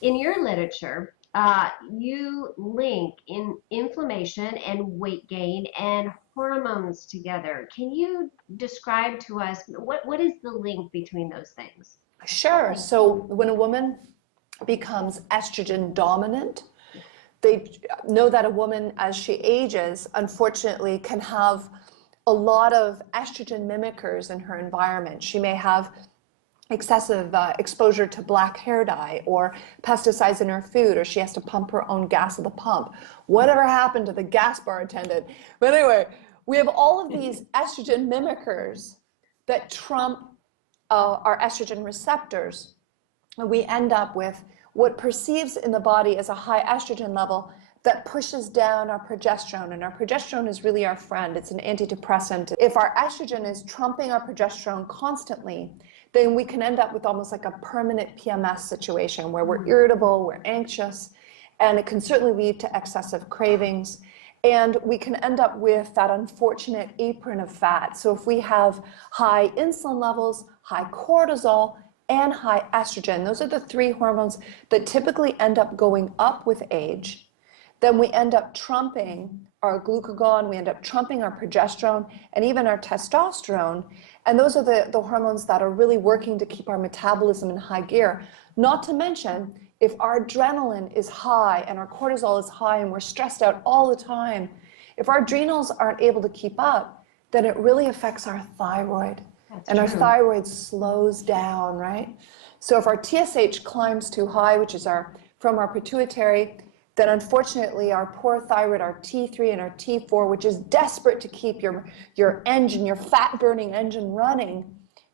In your literature, you link in inflammation and weight gain and hormones together. Can you describe to us what is the link between those things? Sure. So when a woman becomes estrogen dominant, they know that a woman, as she ages, unfortunately, can have a lot of estrogen mimickers in her environment. She may have excessive exposure to black hair dye or pesticides in her food, or she has to pump her own gas at the pump. Whatever happened to the gas bar attendant? But anyway, we have all of these estrogen mimickers that trump our estrogen receptors. And we end up with what perceives in the body as a high estrogen level that pushes down our progesterone. And our progesterone is really our friend. It's an antidepressant. If our estrogen is trumping our progesterone constantly, then we can end up with almost like a permanent PMS situation where we're irritable, we're anxious, and it can certainly lead to excessive cravings. And we can end up with that unfortunate apron of fat. So if we have high insulin levels, high cortisol, and high estrogen, those are the three hormones that typically end up going up with age, then we end up trumping our glucagon, we end up trumping our progesterone, and even our testosterone. And those are the hormones that are really working to keep our metabolism in high gear. Not to mention, if our adrenaline is high and our cortisol is high and we're stressed out all the time, if our adrenals aren't able to keep up, then it really affects our thyroid. That's And our true. thyroid slows down, right? So if our TSH climbs too high, which is from our pituitary, then unfortunately our poor thyroid, our T3 and our T4, which is desperate to keep your engine, your fat-burning engine running,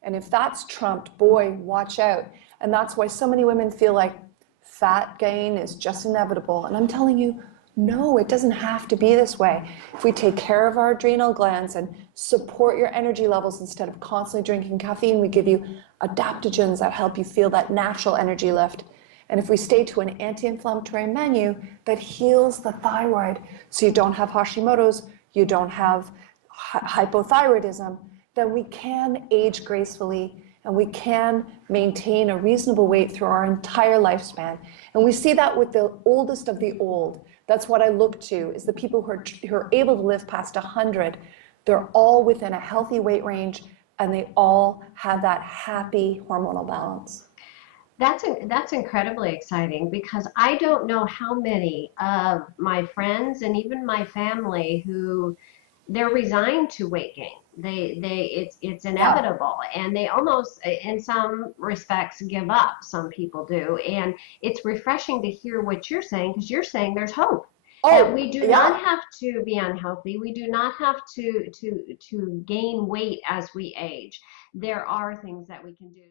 and if that's trumped, boy, watch out. And that's why so many women feel like fat gain is just inevitable. And I'm telling you, no, it doesn't have to be this way. If we take care of our adrenal glands and support your energy levels instead of constantly drinking caffeine, we give you adaptogens that help you feel that natural energy lift. And if we stay to an anti-inflammatory menu that heals the thyroid so you don't have Hashimoto's, you don't have hypothyroidism, then we can age gracefully and we can maintain a reasonable weight through our entire lifespan. And we see that with the oldest of the old. That's what I look to, is the people who are able to live past 100. They're all within a healthy weight range and they all have that happy hormonal balance. That's incredibly exciting because I don't know how many of my friends and even my family who they're resigned to weight gain. It's Yeah. inevitable and they almost in some respects give up. Some people do. And it's refreshing to hear what you're saying because you're saying there's hope. That Oh, we do not yeah. have to be unhealthy. We do not have to gain weight as we age. There are things that we can do.